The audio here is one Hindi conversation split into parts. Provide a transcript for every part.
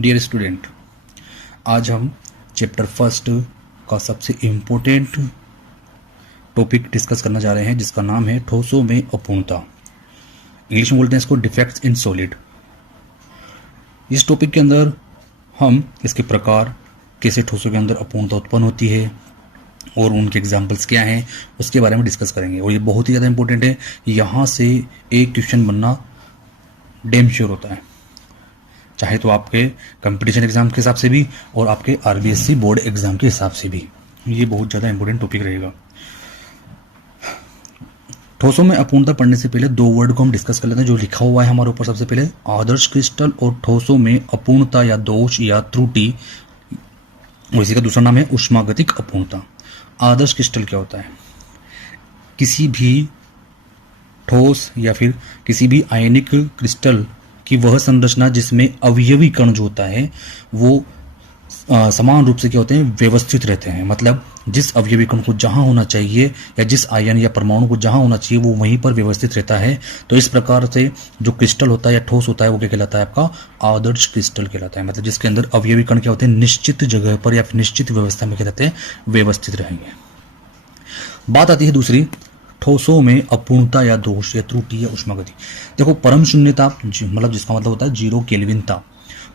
डियर स्टूडेंट, आज हम चैप्टर फर्स्ट का सबसे इम्पोर्टेंट टॉपिक डिस्कस करना जा रहे हैं, जिसका नाम है ठोसों में अपूर्णता। इंग्लिश में बोलते हैं इसको डिफेक्ट्स इन सॉलिड। इस टॉपिक के अंदर हम इसके प्रकार, कैसे ठोसों के अंदर अपूर्णता उत्पन्न होती है और उनके एग्जाम्पल्स क्या हैं, उसके बारे में डिस्कस करेंगे। और ये बहुत ही ज़्यादा इंपॉर्टेंट है, यहाँ से एक क्वेश्चन बनना डैम श्योर होता है, चाहे तो आपके कंपटीशन एग्जाम के हिसाब से भी और आपके आरबीएससी बोर्ड एग्जाम के हिसाब से भी। ये बहुत ज़्यादा इंपॉर्टेंट टॉपिक रहेगा। ठोसों में अपूर्णता पढ़ने से पहले दो वर्ड को हम डिस्कस कर लेते हैं, जो लिखा हुआ है हमारे ऊपर। सबसे पहले आदर्श क्रिस्टल और ठोसों में अपूर्णता या दोष या त्रुटि, और इसी का दूसरा नाम है ऊष्मागतिक अपूर्णता। आदर्श क्रिस्टल क्या होता है? किसी भी ठोस या फिर किसी भी आयनिक क्रिस्टल कि वह संरचना जिसमें अवयवी कण जो होता है वो समान रूप से क्या होते हैं, व्यवस्थित रहते हैं। मतलब जिस अवयवी कण को जहां होना चाहिए या जिस आयन या परमाणु को जहां होना चाहिए वो वहीं पर व्यवस्थित रहता है। तो इस प्रकार से जो क्रिस्टल होता है या ठोस होता है वो क्या कहलाता है? आपका आदर्श क्रिस्टल कहलाता है। मतलब जिसके अंदर अवयवी कण क्या होते हैं, निश्चित जगह पर या फिर निश्चित व्यवस्था में कहलाते हैं, व्यवस्थित रहेंगे। बात आती है दूसरी, ठोसों में अपूर्णता या दोष या त्रुटि या ऊष्मागति। देखो, परम शून्य ताप, मतलब जिसका मतलब होता है 0 केल्विन ताप।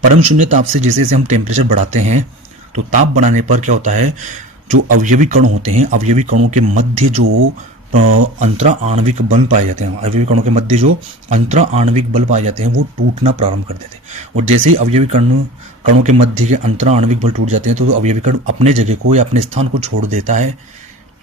परम शून्य ताप से जैसे जैसे हम टेम्परेचर बढ़ाते हैं तो ताप बढ़ाने पर क्या होता है, जो अवयवी कण होते हैं, अवयवी कणों के मध्य जो अंतरा आणविक बल पाए जाते हैं, अवयवी कणों के मध्य जो अंतरा आणविक बल पाए जाते हैं वो टूटना प्रारंभ कर देते हैं। और जैसे ही अवयवी कणों के मध्य के अंतरा आणविक बल टूट जाते हैं तो अवयवी कण अपने जगह को या अपने स्थान को छोड़ देता है,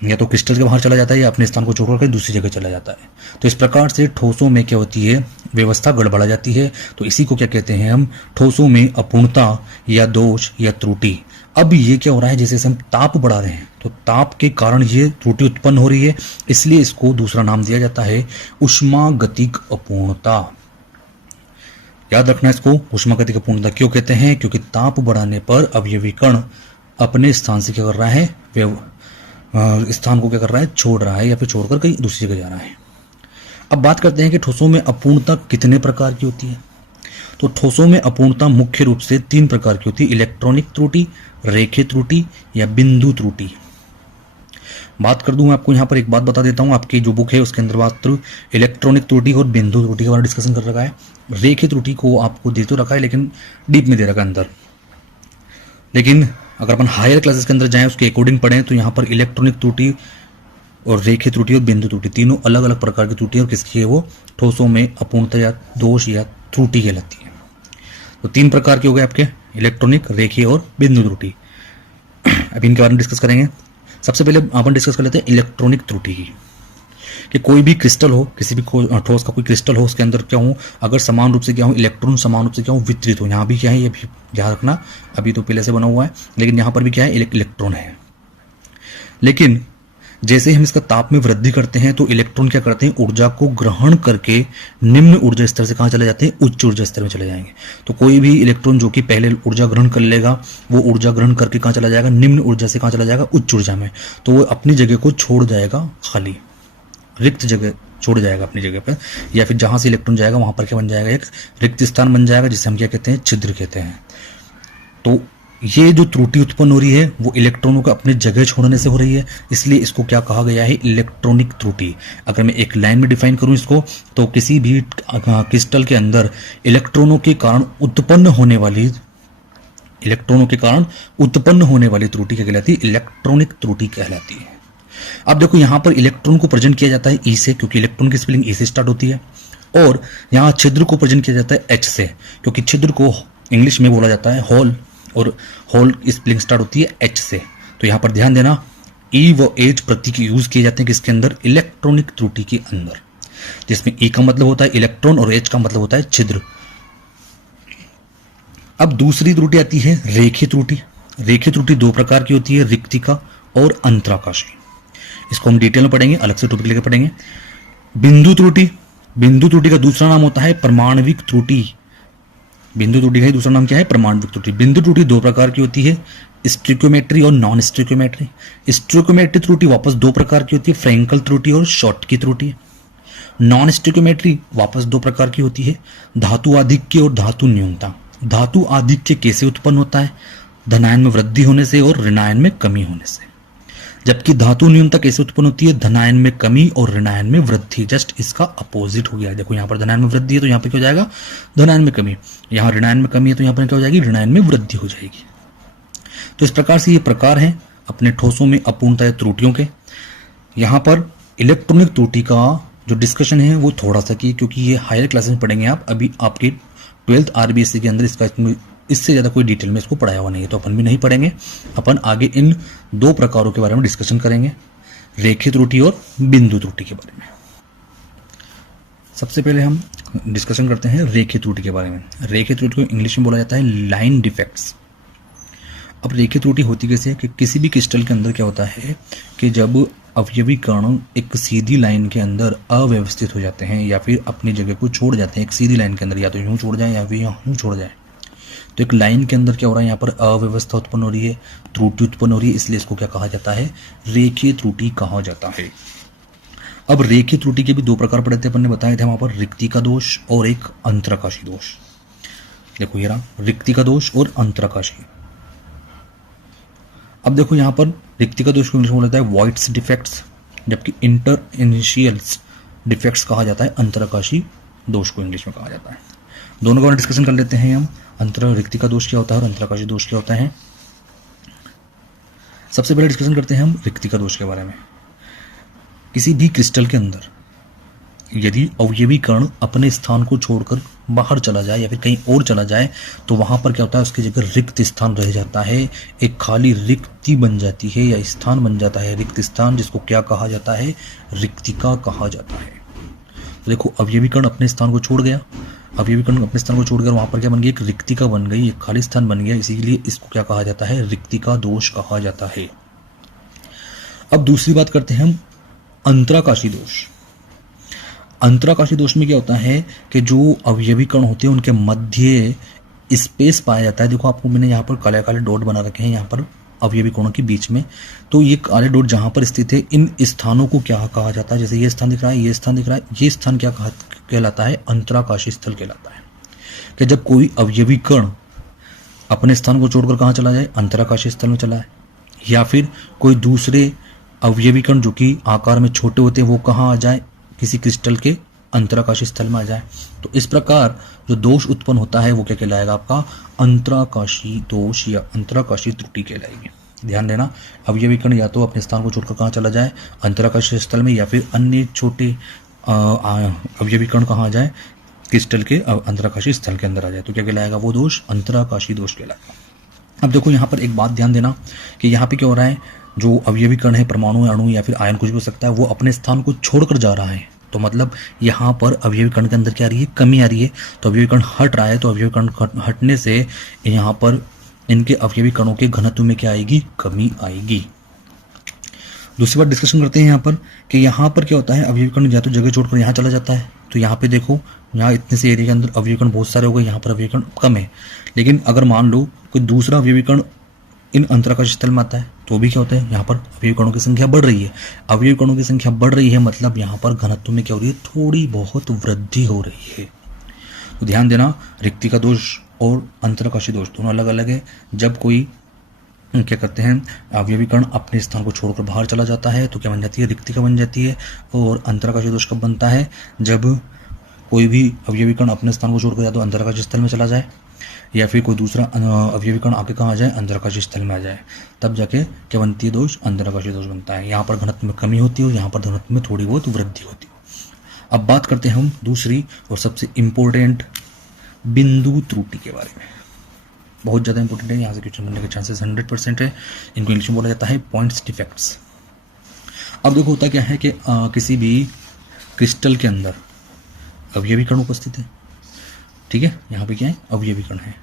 या तो क्रिस्टल के बाहर चला जाता है या अपने स्थान को छोड़कर कहीं दूसरी जगह चला जाता है। तो इस प्रकार से ठोसों में क्या होती है, व्यवस्था गड़बड़ा जाती है। तो इसी को क्या कहते हैं हम, ठोसों में अपूर्णता या दोष या त्रुटि। अब ये क्या हो रहा है, जैसे हम ताप बढ़ा रहे हैं तो ताप के कारण ये त्रुटि उत्पन्न हो रही है, इसलिए इसको दूसरा नाम दिया जाता है ऊष्मागतिक अपूर्णता। याद रखना इसको, ऊष्मागतिक अपूर्णता क्यों कहते हैं? क्योंकि ताप बढ़ाने पर अवयवी कण अपने स्थान से क्या कर रहा है, स्थान को क्या कर रहा है, छोड़ रहा है या फिर छोड़कर कहीं दूसरी जगह जा रहा है। अब बात करते हैं कि ठोसों में अपूर्णता कितने प्रकार की होती है। तो ठोसों में अपूर्णता मुख्य रूप से 3 प्रकार की होती है, इलेक्ट्रॉनिक त्रुटि, रेखीय त्रुटि या बिंदु त्रुटि। बात कर दूं मैं आपको, यहाँ पर एक बात बता देता हूं, आपकी जो बुक है उसके अंदर मात्र इलेक्ट्रॉनिक त्रुटि और बिंदु त्रुटि के बारे में डिस्कशन कर रखा है। रेखीय त्रुटि को आपको दे तो रखा है लेकिन डीप में दे रखा है अंदर। लेकिन अगर अपन हायर क्लासेस के अंदर जाएं, उसके अकॉर्डिंग पढ़ें, तो यहाँ पर इलेक्ट्रॉनिक त्रुटि और रेखीय त्रुटि और बिंदु त्रुटि तीनों अलग अलग प्रकार की त्रुटि और किसकी है, वो ठोसों में अपूर्णता या दोष या त्रुटि कहलाती है। तो 3 प्रकार के हो गए आपके, इलेक्ट्रॉनिक, रेखीय और बिंदु त्रुटि। अब इनके बारे में डिस्कस करेंगे। सबसे पहले अपन डिस्कस कर लेते हैं इलेक्ट्रॉनिक त्रुटि की, कि कोई भी क्रिस्टल हो, किसी भी ठोस का कोई क्रिस्टल हो, उसके अंदर क्या हो, अगर समान रूप से क्या हो, इलेक्ट्रॉन समान रूप से क्या हो, वितरित हो। यहाँ भी क्या है, ये भी ध्यान रखना, अभी तो पहले से बना हुआ है लेकिन यहाँ पर भी क्या है, इलेक्ट्रॉन है। लेकिन जैसे ही हम इसका ताप में वृद्धि करते हैं तो इलेक्ट्रॉन क्या करते हैं, ऊर्जा को ग्रहण करके निम्न ऊर्जा स्तर से कहाँ चले जाते हैं, उच्च ऊर्जा स्तर में चले जाएंगे। तो कोई भी इलेक्ट्रॉन जो कि पहले ऊर्जा ग्रहण कर लेगा, वो ऊर्जा ग्रहण करके कहाँ चला जाएगा, निम्न ऊर्जा से कहाँ चला जाएगा, उच्च ऊर्जा में। तो वो अपनी जगह को छोड़ जाएगा, खाली रिक्त जगह छोड़ जाएगा अपनी जगह पर, या फिर जहां से इलेक्ट्रॉन जाएगा वहां पर क्या बन जाएगा, एक रिक्त स्थान बन जाएगा, जिसे हम क्या कहते हैं, छिद्र कहते हैं। तो ये जो त्रुटि उत्पन्न हो रही है वो इलेक्ट्रॉनों को अपनी जगह छोड़ने से हो रही है, इसलिए इसको क्या कहा गया है, इलेक्ट्रॉनिक त्रुटि। अगर मैं एक लाइन में डिफाइन करूं इसको, तो किसी भी क्रिस्टल के अंदर इलेक्ट्रॉनों के कारण उत्पन्न होने वाली त्रुटि क्या कहलाती है, इलेक्ट्रॉनिक त्रुटि कहलाती है। अब देखो, यहां पर इलेक्ट्रॉन को प्रेजेंट किया जाता है ई से, क्योंकि इलेक्ट्रॉन की स्पेलिंग ई से स्टार्ट होती है। और यहां छिद्र को प्रेजेंट किया जाता है एच से, क्योंकि छिद्र को इंग्लिश में बोला जाता है होल, और होल की स्पेलिंग स्टार्ट होती है एच से। तो यहां पर ध्यान देना, ई व एच प्रतीक यूज किए जाते हैं किसके अंदर, इलेक्ट्रॉनिक त्रुटि के अंदर, जिसमें ई का मतलब होता है इलेक्ट्रॉन और एच का मतलब होता है छिद्र। अब दूसरी त्रुटि आती है रेखीय त्रुटि। रेखीय त्रुटि 2 प्रकार की होती है, रिक्तिका और अंतराकाशी। इसको हम डिटेल में पढ़ेंगे, अलग से टॉपिक लेकर पढ़ेंगे। बिंदु त्रुटि, बिंदु त्रुटि का दूसरा नाम होता है परमाणविक त्रुटि। बिंदु त्रुटि का दूसरा नाम क्या है, परमाणविक त्रुटि। बिंदु त्रुटि 2 प्रकार की होती है, स्टोइकियोमेट्री और नॉन स्टोइकियोमेट्री। स्टोइकियोमेट्री त्रुटि वापस 2 प्रकार की होती है, फ्रैंकल त्रुटि और शॉर्ट की त्रुटि। नॉन स्टोइकियोमेट्री वापस 2 प्रकार की होती है, धातु आधिक्य और धातु न्यूनता। धातु आधिक्य कैसे उत्पन्न होता है? धनायन में वृद्धि होने से और ऋणायन में कमी होने से। जबकि धातु न्यूनता कैसे उत्पन्न होती है? धनायन में कमी और ऋणायन में वृद्धि। जस्ट इसका अपोजिट हो गया। देखो यहाँ पर धनायन में वृद्धि है तो यहाँ पे क्या हो जाएगा? धनायन में कमी। यहाँ ऋणायन में कमी है तो यहाँ पर क्या हो जाएगी? ऋणायन में वृद्धि हो जाएगी। तो इस प्रकार से ये प्रकार हैं अपने ठोसों में अपूर्णता या त्रुटियों के। यहाँ पर इलेक्ट्रॉनिक त्रुटि का जो डिस्कशन है वो थोड़ा सा की, क्योंकि ये हायर क्लासेस में पढ़ेंगे आप। अभी आपके 12th RBSC के अंदर इससे ज़्यादा कोई डिटेल में इसको पढ़ाया हुआ नहीं है, तो अपन भी नहीं पढ़ेंगे। अपन आगे इन दो प्रकारों के बारे में डिस्कशन करेंगे, रेखीय त्रुटि और बिंदु त्रुटि के बारे में। सबसे पहले हम डिस्कशन करते हैं रेखीय त्रुटि के बारे में। रेखीय त्रुटि को इंग्लिश में बोला जाता है लाइन डिफेक्ट्स। अब रेखीय त्रुटि होती कैसे है कि किसी भी क्रिस्टल के अंदर क्या होता है कि जब अवयवी कण एक सीधी लाइन के अंदर अव्यवस्थित हो जाते हैं या फिर अपनी जगह को छोड़ जाते हैं, एक सीधी लाइन के अंदर या तो यूं छोड़ जाए या फिर यूं छोड़ जाए, तो एक लाइन के अंदर क्या हो रहा है? यहाँ पर अव्यवस्था उत्पन्न हो रही है, त्रुटि उत्पन्न हो रही है, इसलिए इसको क्या कहा जाता है? रेखीय त्रुटि कहा जाता है। अब रेखीय त्रुटि के भी दो प्रकार पढ़े थे, अपन ने बताए थे वहां पर रिक्ति का दोष और एक अंतराकाशी दोष। देखो ये रहा रिक्ति का दोष और अंतराकाशी। अब देखो यहाँ पर रिक्ति का दोष को इंग्लिश में बोला जाता है वॉइड्स डिफेक्ट्स, जबकि इंटरइनिशियल्स डिफेक्ट्स कहा जाता है अंतराकाशी दोष को इंग्लिश में कहा जाता है। दोनों का डिस्कशन कर लेते हैं हम। रिक्ति का दोष क्या होता है और अंतराकाशी दोष क्या होता है। सबसे पहले डिस्कशन करते हैं हम रिक्ति का दोष के बारे में। किसी भी क्रिस्टल के अंदर यदि अवयवी कण अपने स्थान को छोड़कर बाहर चला जाए या फिर कहीं और चला जाए तो वहां पर क्या होता है? उसकी जगह रिक्त स्थान रह जाता है, एक खाली रिक्ति बन जाती है या स्थान बन जाता है, रिक्त स्थान, जिसको क्या कहा जाता है? रिक्तिका कहा जाता है। तो देखो अवयवी कण अपने स्थान को छोड़ गया, अवयवी कण अपने स्थान को छोड़कर वहां पर क्या बन गई? एक रिक्तिका बन गई, एक खाली स्थान बन गया, इसीलिए इसको क्या कहा जाता है? रिक्तिका दोष कहा जाता है। अब दूसरी बात करते हैं हम अंतराकाशी दोष। अंतराकाशी दोष में क्या होता है कि जो अवयवी कण होते हैं उनके मध्य स्पेस पाया जाता है। देखो आपको मैंने यहाँ पर काले काले डॉट बना रखे हैं यहाँ पर अवयवी कणों के बीच में, तो ये काले डॉट जहां पर स्थित है इन स्थानों को क्या कहा जाता है? जैसे ये स्थान दिख रहा है, ये स्थान दिख रहा है, ये स्थान क्या कहलाता है? अंतराकाशी स्थल कहलाता है। कि जब कोई अवयवी कण अपने स्थान को छोड़कर कहाँ चला जाए? अंतराकाशी स्थल में चला है, या फिर कोई दूसरे अवयवी कण जो कि आकार में छोटे होते हैं वो कहाँ आ जाए? किसी क्रिस्टल के अंतराकाशी स्थल में आ जाए। तो इस प्रकार जो दोष उत्पन्न होता है वो क्या कहलाएगा? आपका अंतराकाशी दोष या अंतराकाशी त्रुटि कहलाएगी। ध्यान देना, अवयवी कण या तो अपने स्थान को छोड़कर कहाँ चला जाए? अंतराकाशी स्थल में, या फिर अन्य छोटे अवयवी कण कहाँ आ जाए? क्रिस्टल के अंतराकाशी स्थल के अंदर आ जाए, तो क्या कहलाएगा वो दोष? अंतराकाशी दोष कहलाएगा। अब देखो यहाँ पर एक बात ध्यान देना कि यहाँ पे क्या हो रहा है? जो अवयवी कण है, परमाणु, अणु या फिर आयन कुछ भी हो सकता है, वो अपने स्थान को छोड़कर जा रहा है। तो मतलब यहाँ पर अवयवी कण के अंदर क्या आ रही है? कमी आ रही है। तो अवयवी कण हट रहा है, तो अवयवी कण हटने से यहाँ पर इनके अवयवी कणों के घनत्व में क्या आएगी? कमी आएगी। दूसरी बात डिस्कशन करते हैं यहाँ पर कि यहाँ पर क्या होता है? अवयवी कण या तो जगह छोड़कर यहाँ चला जाता है, तो यहाँ पे देखो यहाँ इतने से एरिया के अंदर अवयवी कण बहुत सारे हो गए, यहाँ पर अवयवी कण कम है। लेकिन अगर मान लो कोई दूसरा अवयवी कण इन अंतराकाशी स्थल में आता है तो भी क्या होता है? यहाँ पर अवयवी कणों की संख्या बढ़ रही है। अवयवी कणों की संख्या बढ़ रही है मतलब यहाँ पर घनत्व में क्या हो रही है? थोड़ी बहुत वृद्धि हो रही है। तो ध्यान देना, रिक्ति का दोष और अंतराकाशी दोष दोनों अलग अलग है। जब कोई क्या करते हैं अवयवी कण अपने स्थान को छोड़कर बाहर चला जाता है तो क्या बन जाती है? रिक्तिका बन जाती है। और अंतराकाशी दोष कब बनता है? जब कोई भी अवयवी कण अपने स्थान को छोड़कर या तो अंतराकाशी स्थल में चला जाए या फिर कोई दूसरा अवयवी कण आके कहाँ आ जाए? अंतराकाशी स्थल में आ जाए, तब जाके क्या बनती है? दोष, अंतराकाशी दोष बनता है। यहाँ पर घनत्व में कमी होती है और यहाँ पर घनत्व में थोड़ी बहुत वृद्धि होती है। अब बात करते हैं हम दूसरी और सबसे इंपॉर्टेंट बिंदु त्रुटि के बारे में। बहुत ज़्यादा इंपॉर्टेंट है, यहाँ से क्वेश्चन बनने के चांसेस 100% है। इनको इंग्लिश में बोला जाता है पॉइंट्स डिफेक्ट्स। अब देखो होता क्या है कि किसी भी क्रिस्टल के अंदर अवयवी कण उपस्थित है, ठीक है? यहाँ पे क्या है? अवयवी कण है।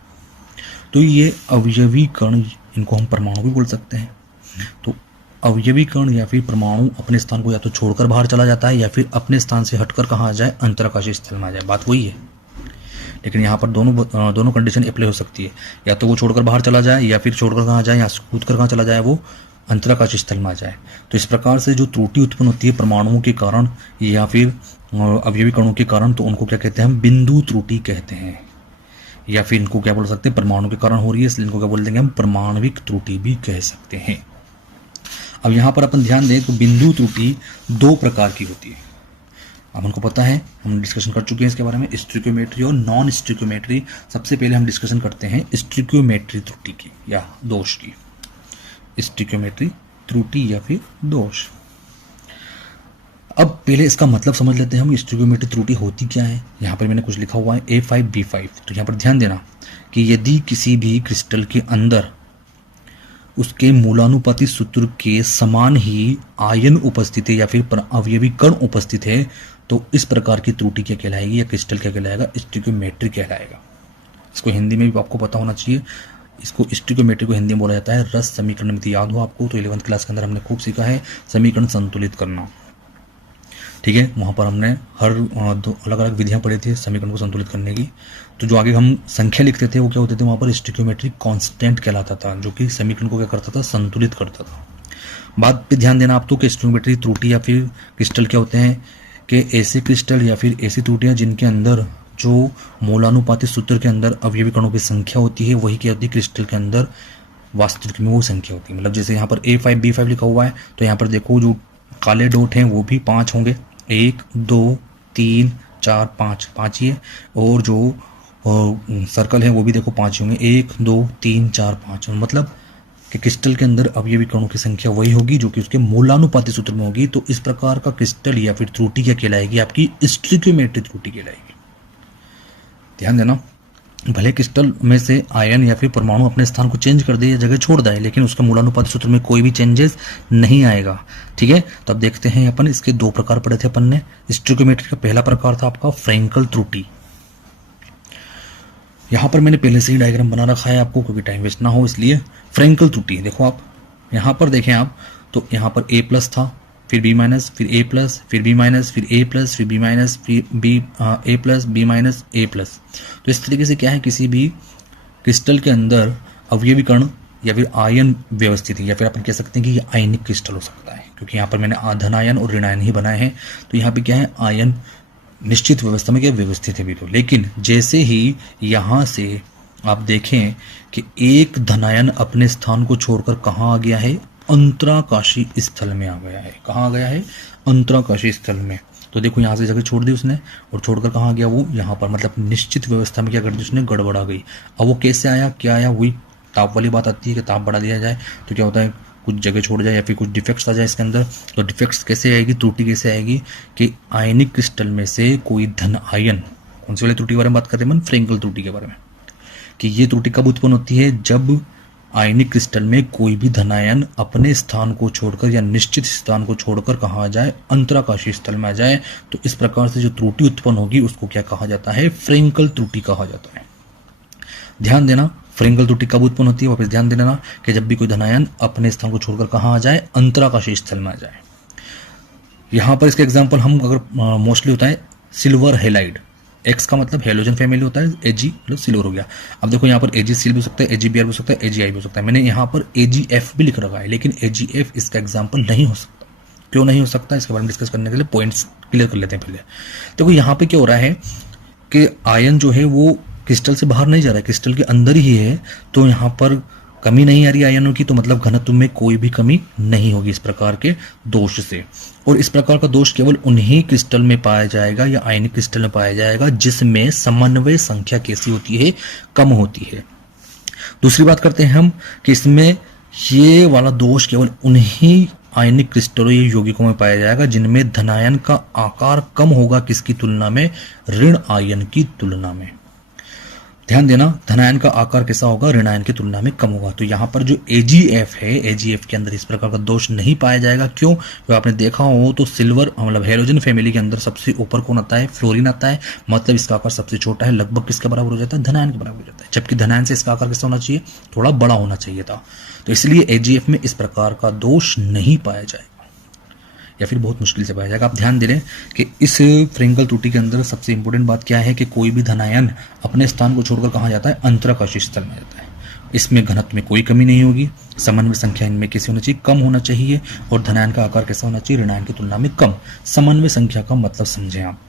तो ये अवयवी कण, इनको हम परमाणु भी बोल सकते हैं। तो अवयवी कण या फिर परमाणु अपने स्थान को या तो छोड़कर बाहर चला जाता है या फिर अपने स्थान से हटकर कहाँ आ जाए? अंतराकाशी स्थल में आ जाए। बात वही है, लेकिन यहाँ पर दोनों कंडीशन अप्लाई हो सकती है। या तो वो छोड़कर बाहर चला जाए या फिर छोड़कर कहाँ जाए, या कूद कर कहाँ चला जाए, वो अंतराकाशी स्थल में आ जाए। तो इस प्रकार से जो त्रुटि उत्पन्न होती है परमाणुओं के कारण या फिर अवयवी कणों के कारण, तो उनको क्या कहते हैं? हम बिंदु त्रुटि कहते हैं। या फिर इनको क्या बोल सकते हैं, परमाणु के कारण हो रही है, इसलिए इनको क्या बोल देंगे हम, परमाणविक त्रुटि भी कह सकते हैं। अब यहाँ पर अपन ध्यान दें तो बिंदु त्रुटि दो प्रकार की होती है। अब हमको पता है, हम डिस्कशन कर चुके हैं इसके बारे में, स्टिक्योमेट्री और नॉन स्टिक्योमेट्री। सबसे पहले हम डिस्कशन करते हैं स्टिक्योमेट्री त्रुटि की या दोष की। स्टिक्योमेट्री त्रुटि या फिर दोष। अब पहले इसका मतलब समझ लेते हैं हम, स्टिक्योमेट्री त्रुटि होती क्या है। यहाँ पर मैंने कुछ लिखा हुआ है A5B5। तो यहाँ पर ध्यान देना कि यदि किसी भी क्रिस्टल के अंदर उसके मूलानुपाती सूत्र के समान ही आयन उपस्थित है या फिर अवयवी कण उपस्थित है, तो इस प्रकार की त्रुटि क्या कहलाएगी या क्रिस्टल क्या कहलाएगा, स्टिक्योमेट्री कहलाएगा। इसको हिंदी में भी आपको पता होना चाहिए। इसको स्टिक्योमेट्री को हिंदी में बोला जाता है रस समीकरण मिति। याद हो आपको, तो 11th क्लास के अंदर हमने खूब सीखा है समीकरण संतुलित करना। ठीक है, वहाँ पर हमने हर दो अलग अलग विधियाँ पढ़ी थी समीकरण को संतुलित करने की। तो जो आगे हम संख्या लिखते थे वो क्या होते थे, वहाँ पर स्टिक्योमेट्री कांस्टेंट कहलाता था, जो कि समीकरण को क्या करता था, संतुलित करता था। बात पे ध्यान देना आप तो कि स्टिक्योमेट्री त्रुटि या फिर क्रिस्टल क्या होते हैं कि ऐसे क्रिस्टल या फिर ऐसी त्रुटियाँ जिनके अंदर जो मूलानुपाती सूत्र के अंदर अवयवी कणों की संख्या होती है वही क्या होती है, क्रिस्टल के अंदर वास्तविक में वो संख्या होती है। मतलब जैसे यहाँ पर A5B5 लिखा हुआ है, तो यहाँ पर देखो जो काले डॉट हैं वो भी 5 होंगे, 1 2 3 4 5 5 ही है, और जो सर्कल है वो भी देखो 5 होंगे, 1 2 3 4 5। मतलब कि क्रिस्टल के अंदर अवयवी कणों की संख्या वही होगी जो कि उसके मूलानुपाती सूत्र में होगी। तो इस प्रकार का क्रिस्टल या फिर त्रुटि क्या कहलाएगी, आपकी स्टिक्योमेट्री त्रुटि कहलाएगी। ध्यान देना, भले क्रिस्टल में से आयन या फिर परमाणु अपने स्थान को चेंज कर दे या जगह छोड़ दे, लेकिन उसके मूलानुपाती सूत्र में कोई भी चेंजेस नहीं आएगा। ठीक है, तो अब देखते हैं अपन इसके दो प्रकार पढ़े थे अपन ने। स्टिक्योमेट्री का पहला प्रकार था आपका फ्रैंकल त्रुटि। यहाँ पर मैंने पहले से ही डायग्राम बना रखा है आपको, क्योंकि टाइम वेस्ट ना हो इसलिए। फ्रैंकल त्रुटि देखो आप यहाँ पर देखें आप, तो यहाँ पर A+ था, फिर B-, फिर A+, फिर B-, फिर A+, फिर B-, फिर A+, B-, A+। तो इस तरीके से क्या है, किसी भी क्रिस्टल के अंदर अवयवी कण या फिर आयन व्यवस्थित है, या फिर अपन कह सकते हैं कि ये आयनिक क्रिस्टल हो सकता है, क्योंकि यहाँ पर मैंने धन आयन और ऋण आयन ही बनाए हैं। तो यहाँ पे क्या है, आयन निश्चित व्यवस्था में क्या व्यवस्थित है भी। तो लेकिन जैसे ही यहाँ से आप देखें कि एक धनायन अपने स्थान को छोड़कर कहाँ आ गया है, अंतराकाशी स्थल में आ गया है। कहाँ आ गया है, अंतराकाशी स्थल में। तो देखो यहाँ से जगह छोड़ दी उसने, और छोड़कर कहाँ गया वो, यहाँ पर। मतलब निश्चित व्यवस्था में क्या कर दी उसने, गड़बड़ा गई। अब वो कैसे आया, क्या आया, वही ताप वाली बात आती है कि ताप बढ़ा दिया जाए तो क्या होता है, कुछ जगह छोड़ जाए या फिर कुछ डिफेक्ट्स आ जाए इसके अंदर। तो डिफेक्ट्स कैसे आएगी, त्रुटि कैसे आएगी कि आयनिक क्रिस्टल में से कोई धन आयन, कौन सी वाली त्रुटि के बारे में बात कर रहे हैं मन, फ्रैंकल त्रुटि के बारे में, कि ये त्रुटि कब उत्पन्न होती है, जब आयनिक क्रिस्टल में कोई भी धनायन अपने स्थान को छोड़कर या निश्चित स्थान को छोड़कर कहाँ आ जाए, अंतराकाशी स्थल में आ जाए। तो इस प्रकार से जो त्रुटि उत्पन्न होगी उसको क्या कहा जाता है, फ्रैंकल त्रुटि कहा जाता है। ध्यान देना, फ्रैंकल त्रुटि कब उत्पन्न होती है, वापस ध्यान देना कि जब भी कोई धनायन अपने स्थान को छोड़कर कहाँ आ जाए, अंतराकाशी स्थल में आ जाए। यहाँ पर इसका एग्जाम्पल हम अगर मोस्टली होता है सिल्वर हेलाइड, एक्स का मतलब हेलोजन फैमिली होता है, Ag मतलब सिल्वर हो गया। अब देखो यहाँ पर AgCl भी हो सकता है, AgBr भी हो सकता है, AgI भी हो सकता है। मैंने यहाँ पर AgF भी लिख रखा है, लेकिन AgF इसका एग्जाम्पल नहीं हो सकता। क्यों नहीं हो सकता, इसके बारे में डिस्कस करने के लिए पॉइंट्स क्लियर कर लेते हैं पहले। देखो यहाँ पे क्या हो रहा है कि आयन जो है वो क्रिस्टल से बाहर नहीं जा रहा है, क्रिस्टल के अंदर ही है। तो यहाँ पर कमी नहीं आ रही आयनों की, तो मतलब घनत्व में कोई भी कमी नहीं होगी इस प्रकार के दोष से। और इस प्रकार का दोष केवल उन्हीं क्रिस्टल में पाया जाएगा या आयनिक क्रिस्टल में पाया जाएगा जिसमें समन्वय संख्या कैसी होती है, कम होती है। दूसरी बात करते हैं हम कि इसमें ये वाला दोष केवल उन्हीं आयनिक क्रिस्टलों या यौगिकों में पाया जाएगा जिनमें धनायन का आकार कम होगा, किसकी तुलना में, ऋण आयन की तुलना में। ध्यान देना, धनायन का आकार कैसा होगा, ऋण आयन की तुलना में कम होगा। तो यहाँ पर जो AgF है, AgF के अंदर इस प्रकार का दोष नहीं पाया जाएगा। क्यों, तो आपने देखा हो तो सिल्वर मतलब हेलोजन फैमिली के अंदर सबसे ऊपर कौन आता है, फ्लोरीन आता है। मतलब इसका आकार सबसे छोटा है, लगभग किसके बराबर हो जाता है, धनायन के बराबर हो जाता है। जबकि धनायन से इसका आकार कैसा होना चाहिए, थोड़ा बड़ा होना चाहिए था। तो इसलिए AgF में इस प्रकार का दोष नहीं पाया जाएगा, या फिर बहुत मुश्किल से पाया जाएगा। आप ध्यान दे रहे हैं कि इस फ्रैंकल त्रुटि के अंदर सबसे इंपॉर्टेंट बात क्या है कि कोई भी धनायन अपने स्थान को छोड़कर कहाँ जाता है, अंतराकाशी स्थल में जाता है। इसमें घनत्व में कोई कमी नहीं होगी, समन्वय संख्या इनमें कैसी होना चाहिए, कम होना चाहिए, और धनायन का आकार कैसा होना चाहिए, ऋणायन की तुलना में कम। समन्वय संख्या का मतलब समझें आप।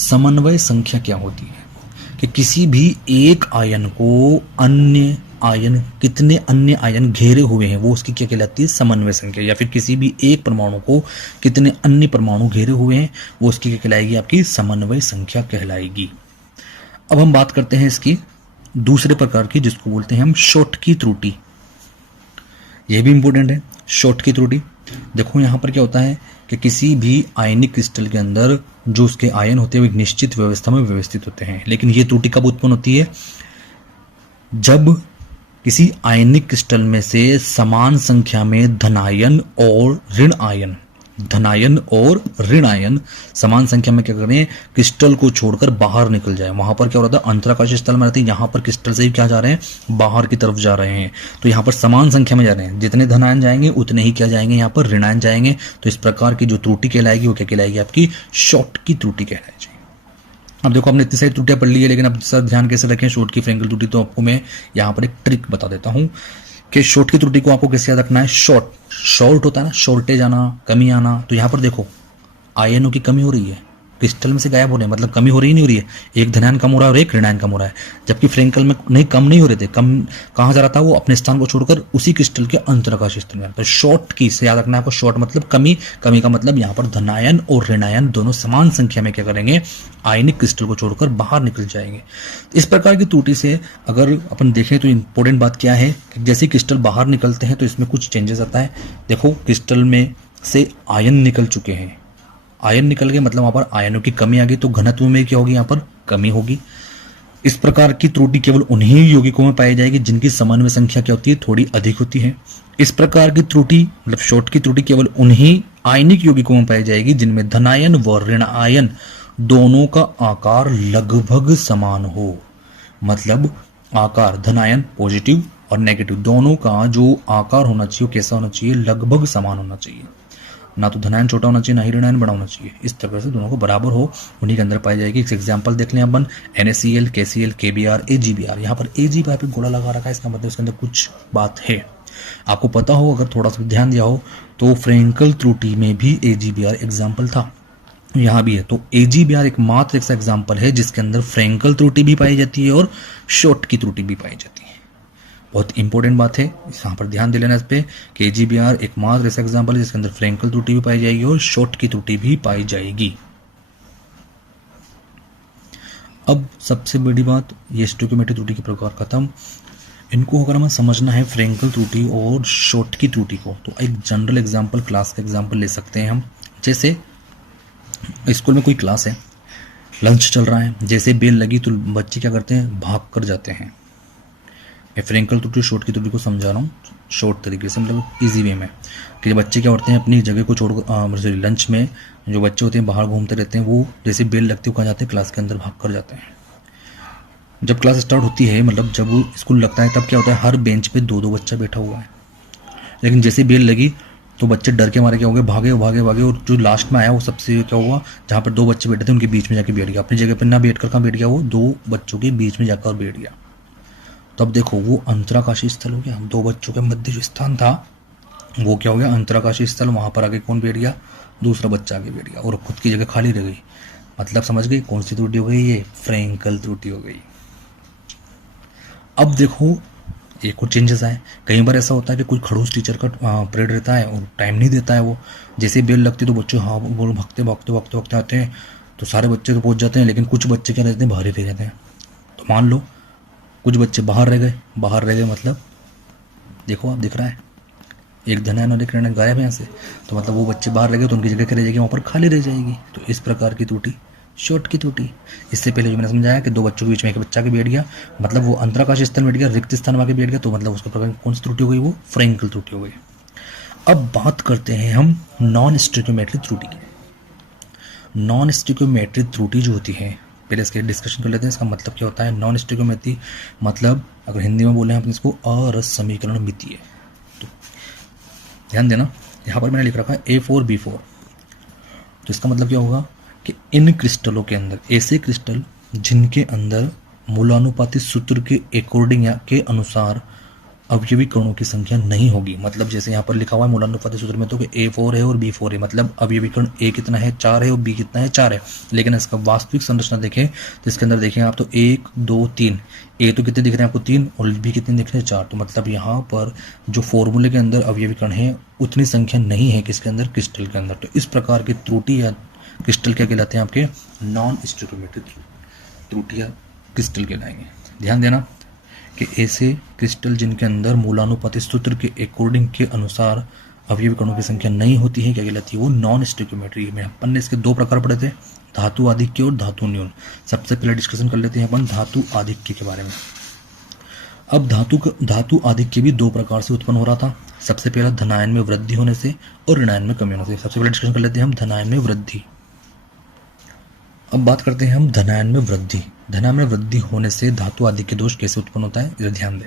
समन्वय संख्या क्या होती है कि कि किसी भी एक आयन को अन्य आयन कितने अन्य आयन घेरे हुए हैं वो उसकी क्या कहलाती है, समन्वय संख्या। या फिर किसी भी एक परमाणु को कितने अन्य परमाणु घेरे हुए हैं वो उसकी क्या कहलाएगी, आपकी समन्वय संख्या कहलाएगी। अब हम बात करते हैं इसकी दूसरे प्रकार की, जिसको बोलते हैं हम शॉर्टकी त्रुटि। यह भी इंपॉर्टेंट है, शॉर्टकी त्रुटि। देखो यहां पर क्या होता है कि किसी भी आयनिक क्रिस्टल के अंदर जो उसके आयन होते हैं वो एक निश्चित व्यवस्था में व्यवस्थित होते हैं, लेकिन ये त्रुटि कब उत्पन्न होती है, जब किसी आयनिक क्रिस्टल में से समान संख्या में धनायन और ऋण आयन समान संख्या में क्या करें, क्रिस्टल को छोड़कर बाहर निकल जाए। वहां पर क्या हो रहा था, अंतराकाश स्थल में रहते हैं, यहां पर क्रिस्टल से ही क्या जा रहे हैं, बाहर की तरफ जा रहे हैं। तो यहां पर समान संख्या में जा रहे हैं, जितने धनायन जाएंगे उतने ही क्या जाएंगे, यहां पर ऋणायन जाएंगे। तो इस प्रकार की जो त्रुटि कहलाएगी वो क्या कहलाएगी, आपकी शॉर्टकी त्रुटि कहलाएगी। अब देखो हमने इतनी सारी त्रुटियां पढ़ ली है, लेकिन अब सर ध्यान कैसे रखें शॉर्टकी फ्रेंकल त्रुटि। तो आपको मैं यहाँ पर एक ट्रिक बता देता हूँ कि शॉर्टकी त्रुटि को आपको कैसे याद रखना है। शॉर्ट होता है ना, शॉर्टेज आना, कमी आना। तो यहाँ पर देखो आयनों की कमी हो रही है, क्रिस्टल में से गायब हो रहे हैं, मतलब कमी हो रही नहीं हो रही है। एक धनायन कम हो रहा है और एक ऋणायन कम हो रहा है, जबकि फ्रेंकल में नहीं, कम नहीं हो रहे थे। कम कहाँ जा रहा था, वो अपने स्थान को छोड़कर उसी क्रिस्टल के अंतराकाश स्थल में। तो शॉर्ट की से याद रखना है आपको, शॉर्ट मतलब कमी, कमी का मतलब यहाँ पर धनायन और ऋणायन दोनों समान संख्या में क्या करेंगे, आयनिक क्रिस्टल को छोड़कर बाहर निकल जाएंगे। इस प्रकार की त्रुटि से अगर अपन देखें तो इंपॉर्टेंट बात क्या है कि जैसे क्रिस्टल बाहर निकलते हैं तो इसमें कुछ चेंजेस आता है। देखो क्रिस्टल में से आयन निकल चुके हैं, आयन निकल गए मतलब वहां पर आयनों की कमी आ गई, तो घनत्व में क्या होगी, यहाँ पर कमी होगी। इस प्रकार की त्रुटि केवल उन्हीं यौगिकों में पाई जाएगी जिनकी समन्वय संख्या क्या होती है, थोड़ी अधिक होती है। इस प्रकार की त्रुटि मतलब शॉर्ट की त्रुटि केवल उन्हीं आयनिक यौगिकों में पाई जाएगी जिनमें धनायन व ऋणायन दोनों का आकार लगभग समान हो। मतलब आकार, धनायन पॉजिटिव और नेगेटिव दोनों का जो आकार होना चाहिए कैसा होना चाहिए, लगभग समान होना चाहिए। ना तो धनायन छोटा होना चाहिए, ना ही ऋणायन बड़ा होना चाहिए। इस तरह से दोनों को बराबर हो, उन्हीं के अंदर पाई जाएगी। एक एग्जांपल देख लें अपन, NaCl, KCl, KBr, AgBr। यहाँ पर AgBr पे गोला लगा रखा है, इसका मतलब इसके अंदर कुछ बात है। आपको पता हो, अगर थोड़ा सा ध्यान दिया हो तो फ्रेंकल त्रुटि में भी AgBr एग्जाम्पल था, यहाँ भी है। तो AgBr एकमात्र ऐसा एग्जाम्पल है जिसके अंदर फ्रेंकल त्रुटि भी पाई जाती है और शॉर्ट की त्रुटि भी पाई जाती है। बहुत इंपॉर्टेंट बात है, यहाँ पर ध्यान दे लेना इस पे कि AgBr एकमात्र ऐसा एग्जाम्पल है जिसके अंदर फ्रेंकल त्रुटि भी पाई जाएगी और शॉर्ट की त्रुटि भी पाई जाएगी। अब सबसे बड़ी बात, ये स्टोइकियोमेट्रिक त्रुटि के प्रकार खत्म। इनको अगर हमें समझना है फ्रेंकल त्रुटि और शॉर्ट की त्रुटि को, तो एक जनरल एग्जाम्पल, क्लास का एग्जाम्पल ले सकते हैं हम। जैसे स्कूल में कोई क्लास है, लंच चल रहा है, जैसे बेल लगी तो बच्चे क्या करते हैं, भाग कर जाते हैं। मैं फ्रेंकल त्रुटि शॉर्ट की त्रुटि को समझा रहा हूँ शॉर्ट तरीके से, मतलब इजी वे में, कि बच्चे क्या करते हैं अपनी जगह को छोड़कर, लंच में जो बच्चे होते हैं बाहर घूमते रहते हैं, वो जैसे बेल लगती है कहाँ जाते हैं, क्लास के अंदर भाग कर जाते हैं। जब क्लास स्टार्ट होती है, मतलब जब वो स्कूल लगता है, तब क्या होता है, हर बेंच पे दो दो बच्चा बैठा हुआ है। लेकिन जैसे बेल लगी तो बच्चे डर के मारे क्या हो गए, भागे भागे भागे, और जो लास्ट में आया वो सबसे क्या हुआ, जहाँ पर दो बच्चे बैठे थे उनके बीच में जाके बैठ गया। अपनी जगह पर ना बैठ कर कहाँ बैठ गया, वो दो बच्चों के बीच में जाकर बैठ गया। तब देखो वो अंतराकाशी स्थल हो गया। दो बच्चों के मध्य जो स्थान था वो क्या हो गया, अंतराकाशी स्थल। वहां पर आगे कौन बैठ गया, दूसरा बच्चा आगे बैठ गया और खुद की जगह खाली रह गई। मतलब समझ गई कौन सी त्रुटि हो गई, ये फ्रेंकल त्रुटि हो गई। अब देखो एक और चेंजेस आए। कई बार ऐसा होता है कि कोई खड़ूस टीचर का पीरियड रहता है और टाइम नहीं देता है वो, जैसे बेल लगती तो बच्चे हाँ बोल भागते भागते भागते भागते आते हैं, तो सारे बच्चे तो पहुंच जाते हैं, लेकिन कुछ बच्चे क्या रहते हैं, बाहर ही रह जाते हैं। तो मान लो कुछ बच्चे बाहर रह गए, मतलब देखो आप दिख रहा है एक धनायन और एक ऋणायन गायब है यहाँ से, तो मतलब वो बच्चे बाहर रह गए तो उनकी जगह क्या रह जाएगी, वहाँ पर खाली रह जाएगी। तो इस प्रकार की त्रुटि शॉर्ट की त्रुटि। इससे पहले जो मैंने समझाया कि दो बच्चों के बीच में एक बच्चा के बैठ गया, मतलब वो अंतराकाश स्थल में बैठ गया, रिक्त स्थान में आके बैठ गया, तो मतलब उसका प्रकार कौन सी त्रुटि हो गई, वो फ्रेंकल त्रुटि हो गई। अब बात करते हैं हम नॉन स्टोइकियोमेट्रिक त्रुटि की। नॉन स्टोइकियोमेट्रिक त्रुटि जो होती है, पहले इसके डिस्कशन कर लेते हैं। इसका मतलब क्या होता है, नॉन स्टोइकियोमेट्रिक मतलब अगर हिंदी में बोले हम इसको अरस समीकरण मितीय। तो ध्यान देना, यहाँ पर मैंने लिख रखा है A4B4। तो इसका मतलब क्या होगा कि इन क्रिस्टलों के अंदर, ऐसे क्रिस्टल जिनके अंदर मूलानुपाती सूत्र के अकॉर्डिंग या के अनुसार अवयवी कणों की संख्या नहीं होगी। मतलब जैसे यहाँ पर लिखा हुआ है मूलानुपाती सूत्र में तो कि A4 है और B4 है, मतलब अवयवी कण A कितना है 4 है और B कितना है 4 है। लेकिन इसका वास्तविक संरचना देखें तो इसके अंदर देखें आप तो 1 2 3, A तो कितने दिख रहे हैं आपको 3 और B कितने दिख रहे हैं 4। तो मतलब यहाँ पर जो फॉर्मूले के अंदर अवयवी कण है उतनी संख्या नहीं है किसके अंदर, क्रिस्टल के अंदर। तो इस प्रकार की त्रुटि या क्रिस्टल क्या कहलाते हैं आपके, नॉन स्टोइकियोमेट्रिक त्रुटि या क्रिस्टल कहलाएंगे। ध्यान देना कि ऐसे क्रिस्टल जिनके अंदर मूलानुपाती सूत्र के अकॉर्डिंग के अनुसार अवयवी कणों की संख्या नहीं होती है क्या कहलाती है, वो नॉन स्टोइकियोमेट्रिक में। अपन ने इसके 2 प्रकार पढ़े थे, धातु आधिक्य और धातु न्यून। सबसे पहले डिस्कशन कर लेते हैं अपन धातु आधिक्य के बारे में। अब धातु आधिक्य भी 2 प्रकार से उत्पन्न हो रहा था। सबसे पहला धनायन में वृद्धि होने से और ऋणायन में कमी होने से। सबसे पहले डिस्कशन कर लेते हैं हम धनायन में वृद्धि। अब बात करते हैं हम धनायन में वृद्धि। धनायन में वृद्धि होने से धातु आधिक्य दोष कैसे उत्पन्न होता है, इधर ध्यान दें।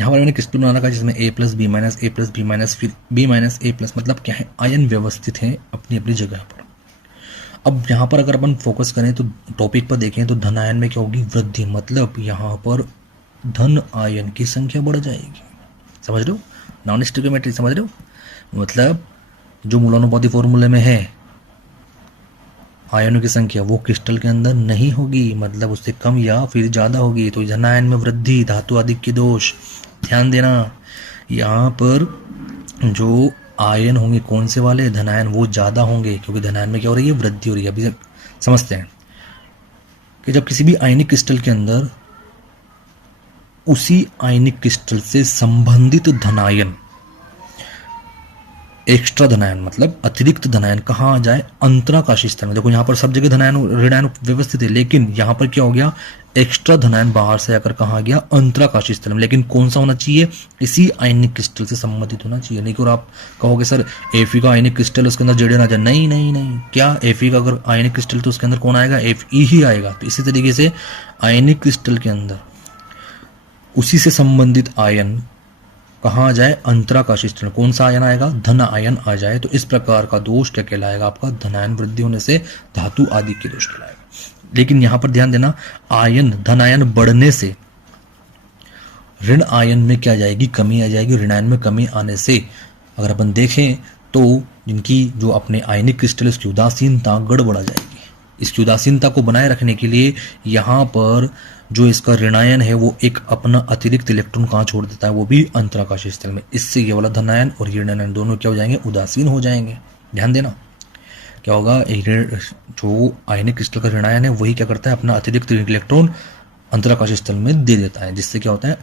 यहाँ पर मैंने क्रिस्टल बना रखा है जिसमें A+B- फिर B-A+, मतलब क्या है, आयन व्यवस्थित है अपनी अपनी जगह पर। अब यहाँ पर अगर अपन फोकस करें तो टॉपिक पर देखें तो धनायन में क्या होगी, वृद्धि, मतलब यहाँ पर धन आयन की संख्या बढ़ जाएगी। समझ रहे हो, नॉन स्टोइकियोमेट्रिक समझ रहे हो, मतलब जो मूलानुपाती फॉर्मूले में है आयनों की संख्या वो क्रिस्टल के अंदर नहीं होगी, मतलब उससे कम या फिर ज़्यादा होगी। तो धनायन में वृद्धि, धातु आधिक्य दोष। ध्यान देना यहाँ पर जो आयन होंगे कौन से वाले, धनायन, वो ज़्यादा होंगे क्योंकि धनायन में क्या हो रही है, वृद्धि हो रही है। अभी समझते हैं कि जब किसी भी आयनिक क्रिस्टल के अंदर उसी आयनिक क्रिस्टल से संबंधित धनायन, एक्स्ट्रा धनायन मतलब अतिरिक्त धनायन कहाँ आ जाए, अंतराकाशी स्तर में। देखो यहाँ पर सब जगह धनायन ऋणायन व्यवस्थित है, लेकिन यहाँ पर क्या हो गया, एक्स्ट्रा धनायन बाहर से आकर कहाँ आ गया, अंतराकाशी स्तर में। लेकिन कौन सा होना चाहिए, इसी आयनिक क्रिस्टल से संबंधित होना चाहिए। नहीं तो आप कहोगे सर Fe का आयनिक क्रिस्टल उसके अंदर Zn आ जाए, नहीं नहीं नहीं, क्या Fe का अगर आयनिक क्रिस्टल तो उसके अंदर कौन आएगा, Fe ही आएगा। तो इसी तरीके से आयनिक क्रिस्टल के अंदर उसी से संबंधित आयन कहाँ आ जाए, अंतराकाशी स्तर। कौन सा आयन आएगा, धन आयन आ जाए। तो इस प्रकार का दोष क्या कहलाएगा आपका, धनायन वृद्धि होने से धातु आधिक्य दोष कहलाएगा। लेकिन यहां पर ध्यान देना, आयन धन आयन बढ़ने से ऋण आयन में क्या आ जाएगी, कमी आ जाएगी। ऋणायन में कमी आने से अगर अपन देखें तो जिनकी जो अपने आयनिक क्रिस्टल उसकी उदासीनता गड़बड़ा जाएगी। इसकी उदासीनता को बनाए रखने के लिए यहाँ पर जो इसका ऋणायन है वो एक अपना अतिरिक्त इलेक्ट्रॉन कहाँ छोड़ देता है, वो भी अंतराकाशी स्थल में। इससे ये वाला धनायन और ये ऋणायन दोनों क्या हो जाएंगे, उदासीन हो जाएंगे। ध्यान देना क्या होगा, जो आयनिक क्रिस्टल का ऋणायन है वही क्या करता है, अपना अतिरिक्त इलेक्ट्रॉन अंतराकाशी स्थल में दे देता है, जिससे क्या होता है,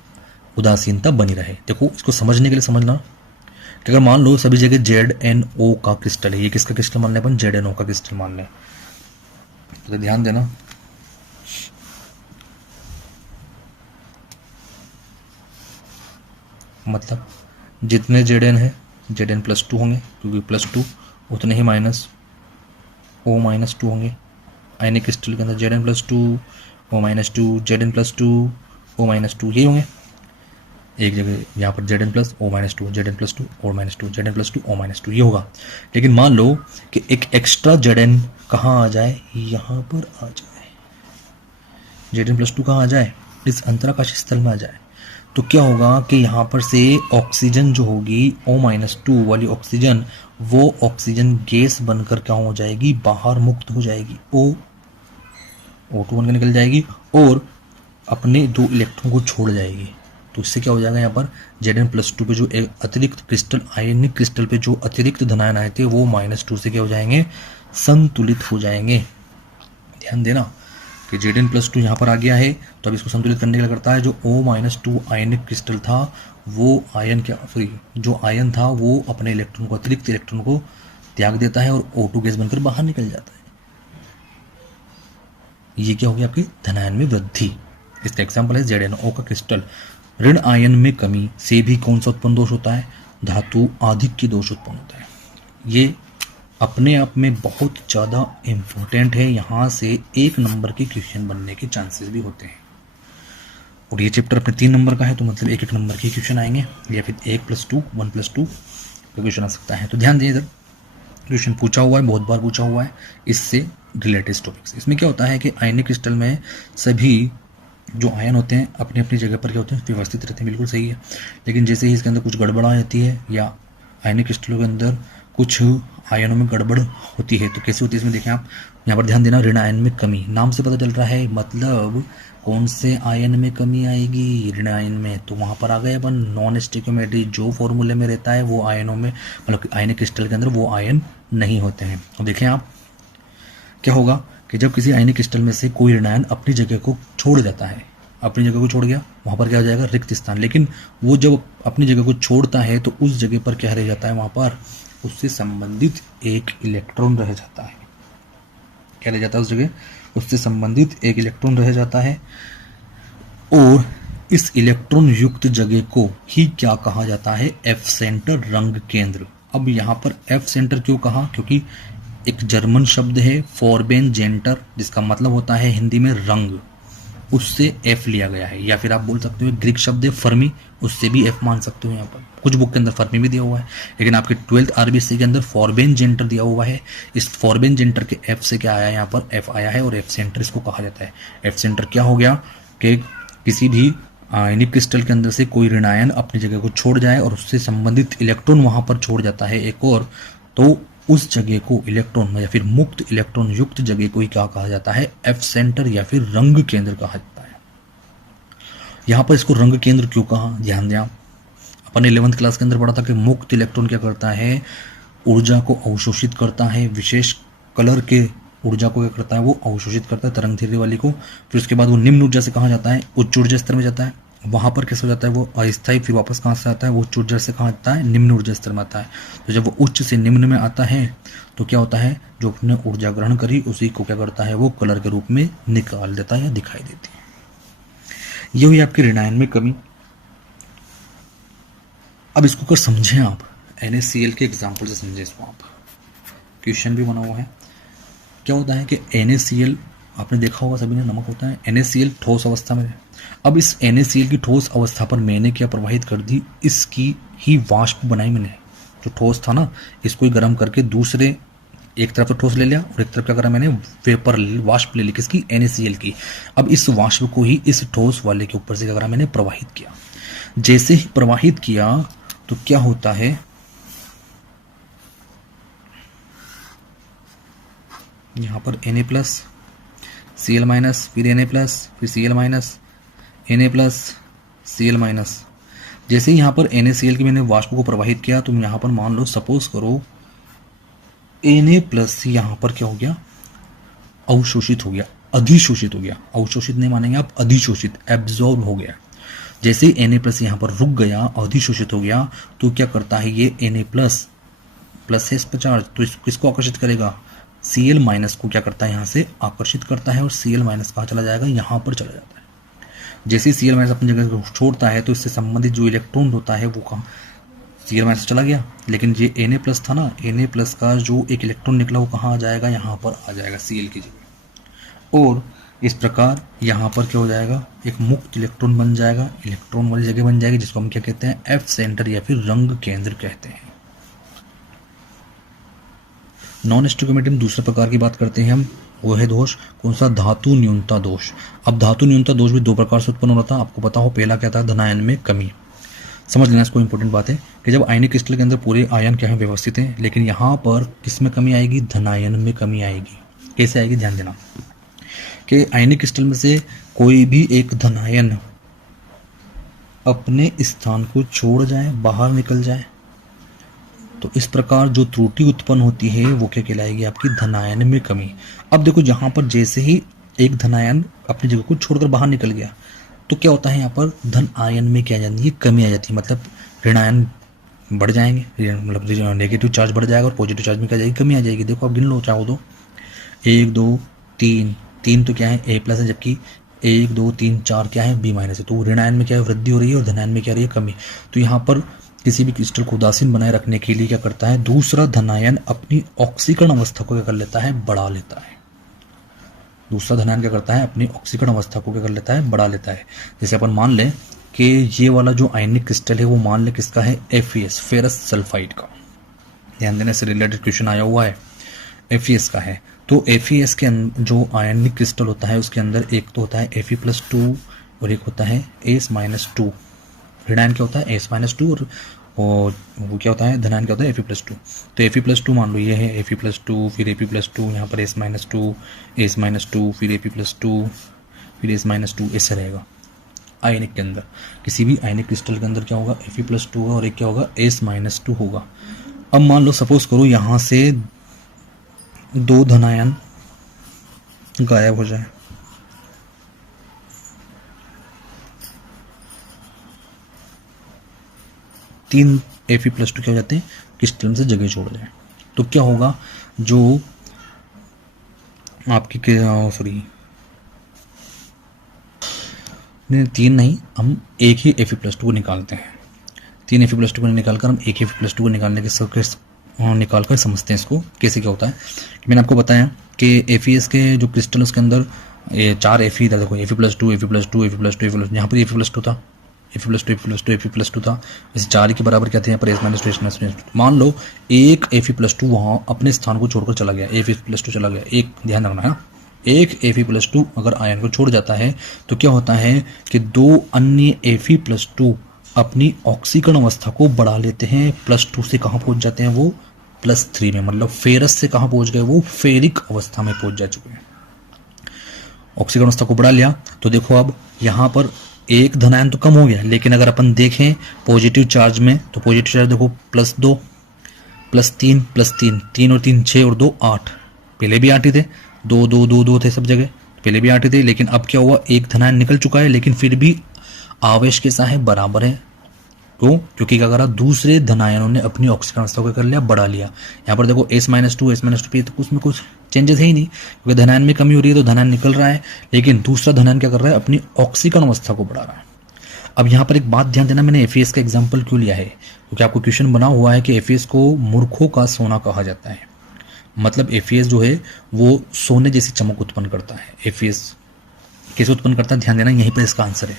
उदासीनता बनी रहे। देखो इसको समझने के लिए समझना कि अगर मान लो सभी जगह ZnO का क्रिस्टल है, ये किसका क्रिस्टल मान लें अपन, ZnO का क्रिस्टल मान लें। तो ध्यान देना मतलब जितने Zn है Zn+2 होंगे क्योंकि +2 उतने ही O-2 होंगे आयनिक क्रिस्टल के अंदर। Zn+2 O-2 Zn+2 O-2 ये होंगे एक जगह, यहाँ पर Zn+, O-2 Zn+2 O-2 Zn+2 O-2 ये होगा। लेकिन मान लो कि एक एक्स्ट्रा Zn कहाँ आ जाए, यहाँ पर आ जाए, Zn+2 कहाँ आ जाए, इस अंतराकाशी स्थल में आ जाए। तो क्या होगा कि यहाँ पर से ऑक्सीजन जो होगी O-2 वाली ऑक्सीजन, वो ऑक्सीजन गैस बनकर क्या हो जाएगी, बाहर मुक्त हो जाएगी, O2 बनकर निकल जाएगी और अपने 2 इलेक्ट्रॉन को छोड़ जाएगी। तो इससे क्या हो जाएगा, यहाँ पर Zn+2 पे जो एक अतिरिक्त क्रिस्टल, आयनिक क्रिस्टल पे जो अतिरिक्त धनायन आए थे वो -2 से क्या हो जाएंगे, संतुलित हो जाएंगे। ध्यान देना कि Zn+2 यहाँ पर आ गया है, तो अब इसको संतुलित करने के लिए करता है जो O-2 आयनिक क्रिस्टल था वो आयन क्या जो आयन था वो अपने इलेक्ट्रॉन को, अतिरिक्त इलेक्ट्रॉन को त्याग देता है और O2 गैस बनकर बाहर निकल जाता है। ये क्या हो गया, आपकी धनायन में वृद्धि। इसका एग्जाम्पल है ZnO का क्रिस्टल। ऋण आयन में कमी से भी कौन सा उत्पन्न दोष होता है, धातु आधिक्य दोष उत्पन्न होता है। ये अपने आप में बहुत ज़्यादा इम्पोर्टेंट है, यहाँ से 1 नंबर के क्वेश्चन बनने के चांसेस भी होते हैं। और ये चैप्टर अपने 3 नंबर का है, तो मतलब 1-1 नंबर के क्वेश्चन आएंगे, या फिर 1+2 1+2 का क्वेश्चन आ सकता है। तो ध्यान दीजिए, इधर क्वेश्चन पूछा हुआ है, बहुत बार पूछा हुआ है इससे रिलेटेड टॉपिक्स। इसमें क्या होता है कि आयनिक क्रिस्टल में सभी जो आयन होते हैं अपनी अपनी जगह पर क्या होते हैं, व्यवस्थित रहते हैं, बिल्कुल सही है। लेकिन जैसे ही इसके अंदर कुछ गड़बड़ आ जाती है या आयनिक क्रिस्टलों के अंदर कुछ आयनों में गड़बड़ होती है तो कैसे होती है इसमें देखें आप, यहाँ पर ध्यान देना, ऋण आयन में कमी, नाम से पता चल रहा है, मतलब कौन से आयन में कमी आएगी, ऋण आयन में। तो वहाँ पर आ गए अपन नॉन स्टिक्योमेट्री, जो फॉर्मूले में रहता है वो आयनों में, मतलब आयनिक क्रिस्टल के अंदर वो आयन नहीं होते हैं। अब देखें आप क्या होगा कि जब किसी आयनिक क्रिस्टल में से कोई ऋण आयन अपनी जगह को छोड़ जाता है, अपनी जगह को छोड़ गया, वहाँ पर क्या हो जाएगा, रिक्त स्थान। लेकिन वो जब अपनी जगह को छोड़ता है तो उस जगह पर क्या रह जाता है, वहाँ पर उससे संबंधित एक इलेक्ट्रॉन रह जाता है। क्या रह जाता है उस जगह, उससे संबंधित एक इलेक्ट्रॉन रह जाता है। और इस इलेक्ट्रॉन युक्त जगह को ही क्या कहा जाता है, एफ सेंटर, रंग केंद्र। अब यहाँ पर एफ सेंटर क्यों कहा, क्योंकि एक जर्मन शब्द है फॉरबेन जेंटर, जिसका मतलब होता है हिंदी में रंग, उससे एफ लिया गया है। या फिर आप बोल सकते हो ग्रीक शब्द है फर्मी, उससे भी एफ मान सकते हो। यहाँ पर कुछ बुक के अंदर फर्मी भी दिया हुआ है, लेकिन आपके 12th आरबीसी के अंदर फॉरबेन जेंटर दिया हुआ है। इस फॉरबेन जेंटर के एफ से क्या आया, यहाँ पर एफ आया है, और एफ सेंटर इसको कहा जाता है। एफ सेंटर क्या हो गया कि किसी भी आयनिक क्रिस्टल के अंदर से कोई ऋण आयन अपनी जगह को छोड़ जाए और उससे संबंधित इलेक्ट्रॉन वहां पर छोड़ जाता है एक और, तो उस जगह को इलेक्ट्रॉन या फिर मुक्त इलेक्ट्रॉन युक्त जगह को ही क्या कहा जाता है, एफ सेंटर या फिर रंग केंद्र कहा जाता है। यहां पर इसको रंग केंद्र क्यों कहा, ध्यान दें आप, अपन 11th क्लास के अंदर पढ़ा था कि मुक्त इलेक्ट्रॉन क्या करता है, ऊर्जा को अवशोषित करता है, विशेष कलर के ऊर्जा को क्या करता है, वो अवशोषित करता है, तरंग दैर्ध्य वाली को। फिर उसके बाद वो निम्न ऊर्जा से कहाँ जाता है, उच्च ऊर्जा स्तर में जाता है। वहां पर कैसे हो जाता है, वो अस्थायी, फिर वापस कहाँ से आता है, वो उच्च ऊर्जा से कहाँ आता है, निम्न ऊर्जा स्तर में आता है। तो जब वो उच्च से निम्न में आता है तो क्या होता है, जो अपने ऊर्जा ग्रहण करी उसी को क्या करता है, वो कलर के रूप में निकाल देता है या दिखाई देती है। ये हुई आपकी ऋण आयन में कमी। अब इसको कर समझें आप, NaCl के एग्जाम्पल से समझें इसको आप, क्वेश्चन भी बना हुआ है। क्या होता है कि NaCl आपने देखा होगा सभी ने, नमक होता है, NaCl ठोस अवस्था में है। अब इस NaCl की ठोस अवस्था पर मैंने क्या प्रवाहित कर दी, इसकी ही वाष्प बनाई मैंने, जो ठोस था ना इसको ही गर्म करके दूसरे एक तरफ तो ठोस ले लिया और एक तरफ क्या करा मैंने, वेपर वाष्प ले ली, किसकी, NaCl की। अब इस वाष्प को ही इस ठोस वाले के ऊपर से क्या करा मैंने, प्रवाहित किया। जैसे ही प्रवाहित किया तो क्या होता है, यहां पर Na प्लस, Cl माइनस, फिर Na प्लस, फिर Cl minus, Na plus, Cl minus. जैसे ही यहाँ पर NaCl की मैंने वाष्प को प्रवाहित किया तो यहाँ पर मान लो, सपोज करो Na प्लस यहाँ पर क्या हो गया, अवशोषित हो गया, अधिशोषित हो गया, अवशोषित नहीं मानेंगे आप, अधिशोषित, एब्जॉर्ब हो गया। जैसे ही Na प्लस यहाँ पर रुक गया, अधिशोषित हो गया, तो क्या करता है ये Na प्लस, प्लस है इस पर चार्ज, तो किसको आकर्षित करेगा, Cl माइनस को क्या करता है, यहाँ से आकर्षित करता है, और Cl माइनस कहाँ चला जाएगा, यहाँ पर चला जाता है। जैसे ही Cl माइनस अपनी जगह को छोड़ता है तो इससे संबंधित जो इलेक्ट्रॉन होता है वो कहाँ, Cl माइनस चला गया। लेकिन ये Na प्लस था ना, Na प्लस का जो एक इलेक्ट्रॉन निकला वो कहाँ आ जाएगा, यहाँ पर आ जाएगा Cl की जगह। और इस प्रकार यहाँ पर क्या हो जाएगा, एक मुक्त इलेक्ट्रॉन बन जाएगा, इलेक्ट्रॉन वाली जगह बन जाएगी, जिसको हम क्या कहते हैं, एफ सेंटर या फिर रंग केंद्र कहते हैं। नॉन स्टिक्योमेट्री में दूसरे प्रकार की बात करते हैं हम, वो है दोष, कौन सा, धातु न्यूनता दोष। अब धातु न्यूनता दोष भी दो प्रकार से उत्पन्न होता है, आपको पता हो, पहला क्या था, धनायन में कमी। समझ लेना इसको, इंपॉर्टेंट बात है कि जब आयनिक क्रिस्टल के अंदर पूरे आयन क्या है, व्यवस्थित हैं, लेकिन यहाँ पर किस में कमी आएगी, धनायन में कमी आएगी। कैसे आएगी, ध्यान देना कि आयनिक क्रिस्टल में से कोई भी एक धनायन अपने स्थान को छोड़ जाए, बाहर निकल जाए, तो इस प्रकार जो त्रुटि उत्पन्न होती है वो क्या कहलाएगी, आपकी धनायन में कमी। अब देखो जहां पर जैसे ही एक धनायन अपनी जगह को छोड़कर बाहर निकल गया तो क्या होता है, यहाँ पर धन आयन में क्या आ जाती है, कमी आ जाती है, मतलब ऋणायन बढ़ जाएंगे, मतलब नेगेटिव चार्ज बढ़ जाएगा और पॉजिटिव चार्ज में क्या जाएगी, कमी आ जाएगी। देखो आप गिन लो चाहो तो, 1 2 3, 3 तो क्या है, A प्लस है, जबकि 1 2 3 4 क्या है, B माइनस है। तो ऋणायन में क्या है, वृद्धि हो रही है, और धनायन में क्या रही है, कमी। तो यहाँ पर किसी भी क्रिस्टल को उदासीन बनाए रखने के लिए क्या करता है, दूसरा धनायन अपनी ऑक्सीकरण अवस्था को क्या कर लेता है, बढ़ा लेता है। दूसरा धनायन क्या करता है, अपनी ऑक्सीकरण अवस्था को क्या कर लेता है, बढ़ा लेता है। जैसे अपन मान लें कि ये वाला जो आयनिक क्रिस्टल है वो मान ले किसका है, FeS, फेरस सल्फाइड का। ध्यान देने से रिलेटेड क्वेश्चन आया हुआ है, FeS का है। तो FeS के जो आयनिक क्रिस्टल होता है उसके अंदर एक तो होता है Fe+2, और एक होता है S-2। ऋण आयन क्या होता है S-2 और वो क्या होता है धनायन क्या होता है Fe+2। तो Fe+2 मान लो ये है Fe+2, फिर Fe+2, यहाँ पर S-2, S-2, फिर Fe+2, फिर S-2, ऐसा रहेगा। आयनिक के अंदर किसी भी आयनिक क्रिस्टल के अंदर क्या होगा Fe+2 होगा और एक क्या होगा S-2 होगा। अब मान लो सपोज करो यहाँ से 2 धनायन गायब हो जाए, तीन Fe+2 क्या हो जाते हैं क्रिस्टल में से जगह छोड़ जाए, तो क्या होगा जो आपकी सॉरी नहीं, तीन नहीं, हम एक ही Fe+2 को निकालते हैं। 3 Fe+2 को निकालकर हम एक Fe+2 को निकाल कर समझते हैं इसको कैसे क्या होता है। मैंने आपको बताया कि FeS के जो क्रिस्टल उसके अंदर 4 Fe था। देखो Fe+2, Fe+2, Fe+2, यहाँ पर Fe+2 था, Fe+2 था, इस 4 के बराबर क्या थे यहाँ पर S-2। मान लो एक Fe+2 वहाँ अपने स्थान को छोड़कर चला गया, Fe+2 चला गया, एक ध्यान रखना है, एक Fe+2 अगर आयन को छोड़ जाता है तो क्या होता है कि 2 अन्य Fe+2 अपनी ऑक्सीकरण अवस्था को बढ़ा लेते हैं, +2 से कहाँ पहुंच जाते हैं वो +3 में, मतलब फेरस से कहाँ पहुंच गए वो फेरिक अवस्था में पहुंच जा चुके हैं। ऑक्सीकरण अवस्था को बढ़ा लिया तो देखो अब यहाँ पर एक धनायन तो कम हो गया, लेकिन अगर अपन देखें पॉजिटिव चार्ज में तो पॉजिटिव चार्ज देखो +2, +3, +3, 3 और 3 6 और 2 8, पहले भी 8 ही थे, 2 2 2 2 थे सब जगह, पहले भी 8 ही थे, लेकिन अब क्या हुआ एक धनायन निकल चुका है, लेकिन फिर भी आवेश कैसा है बराबर है। क्यों? क्योंकि क्या करा दूसरे धनायनों ने अपनी ऑक्सीकरण अवस्था को कर लिया बढ़ा लिया। यहाँ पर देखो S-2 पे तो उसमें कुछ चेंजेस है ही नहीं, क्योंकि धनायन में कमी हो रही है तो धनायन निकल रहा है, लेकिन दूसरा धनायन क्या कर रहा है अपनी ऑक्सीकरण अवस्था को बढ़ा रहा है। अब यहाँ पर एक बात ध्यान देना, मैंने FeS का एग्जाम्पल क्यों लिया है, क्योंकि आपको क्वेश्चन बना हुआ है कि FeS को मूर्खों का सोना कहा जाता है। मतलब FeS जो है वो सोने जैसी चमक उत्पन्न करता है। FeS कैसे उत्पन्न करता है ध्यान देना, यहीं पर इसका आंसर है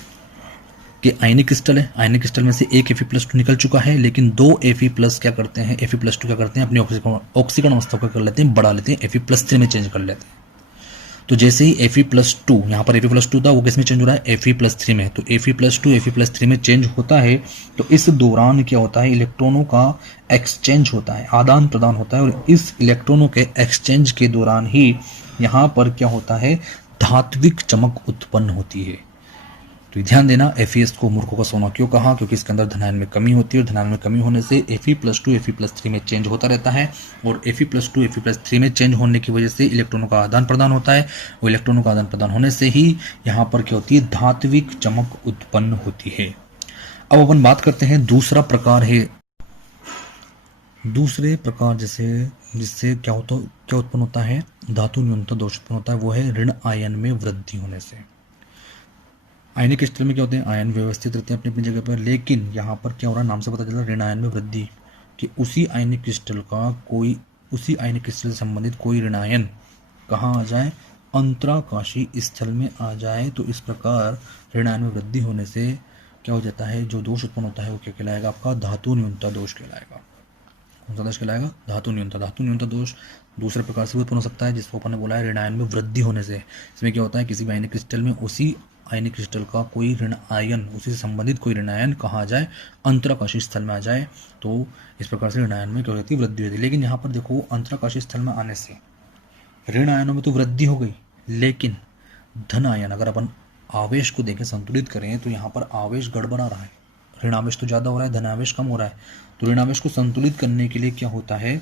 कि आयनिक क्रिस्टल है, आयनिक क्रिस्टल में से एक Fe+2 निकल चुका है, लेकिन 2 Fe+ क्या करते हैं Fe+2 क्या करते हैं अपनी ऑक्सीकरण अवस्था को कर लेते हैं बढ़ा लेते हैं, Fe+3 में चेंज कर लेते हैं। तो जैसे ही Fe+2 यहाँ पर Fe+2 था वो किस में चेंज हो रहा है Fe+3 में, तो Fe+2 Fe+3 में चेंज होता है, तो इस दौरान क्या होता है इलेक्ट्रॉनों का एक्सचेंज होता है, आदान प्रदान होता है, और इस इलेक्ट्रॉनों के एक्सचेंज के दौरान ही यहाँ पर क्या होता है धात्विक चमक उत्पन्न होती है। तो ध्यान देना FeS को मूर्खों का सोना क्यों कहा, क्योंकि इसके अंदर धनायन में कमी होती है, और धनायन में कमी होने से Fe+2 Fe+3 में चेंज होता रहता है, और Fe+2 Fe+3 में चेंज होने की वजह से इलेक्ट्रॉनों का आदान प्रदान होता है, और इलेक्ट्रॉनों का आदान प्रदान होने से ही यहाँ पर क्या होती है धात्विक चमक उत्पन्न होती है। अब अपन बात करते हैं दूसरा प्रकार है, दूसरे प्रकार जिससे क्या उत्पन्न होता है धातु न्यूनता दोष उत्पन्न होता है, वो है ऋण आयन में वृद्धि होने से। आयनिक क्रिस्टल में क्या होते हैं आयन व्यवस्थित रहते हैं अपनी अपनी जगह पर, लेकिन यहाँ पर क्या हो रहा है नाम से पता चल रहा है ऋण आयन में वृद्धि, कि उसी आयनिक क्रिस्टल से संबंधित कोई ऋण आयन कहाँ आ जाए अंतराकाशी स्थल में आ जाए। तो इस प्रकार ऋण आयन में वृद्धि होने से क्या हो जाता है जो दोष उत्पन्न होता है वो क्या कहलाएगा आपका धातु न्यूनता दोष कहलाएगा। कौन सा दोष कहलाएगा धातु न्यूनता दोष दूसरे प्रकार से भी उत्पन्न हो सकता है, जिसको अपन ने बोला है ऋण आयन में वृद्धि होने से। इसमें क्या होता है किसी भी आयनिक क्रिस्टल में उसी आयनिक क्रिस्टल का कोई ऋण आयन उसी से संबंधित कोई ऋण आयन कहाँ आ जाए अंतराकाशी स्थल में आ जाए, तो इस प्रकार से ऋण आयन में क्या होती है वृद्धि होती है। लेकिन यहाँ पर देखो अंतराकाशी स्थल में आने से ऋण आयनों में तो वृद्धि हो गई, लेकिन धन आयन अगर अपन आवेश को देखें संतुलित करें तो यहाँ पर आवेश गड़बड़ा रहा है, ऋण आवेश तो ज़्यादा हो रहा है धन आवेश कम हो रहा है। तो ऋण आवेश को संतुलित करने के लिए क्या होता है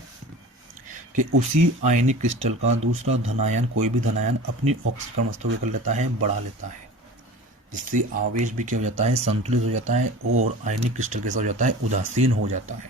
कि उसी आयनिक क्रिस्टल का दूसरा धनायन कोई भी धनायन अपनी ऑक्सीकरण अवस्था को कर लेता है बढ़ा लेता है, जिससे आवेश भी क्या हो जाता है संतुलित हो जाता है, और आयनिक क्रिस्टल कैसा हो जाता है उदासीन हो जाता है।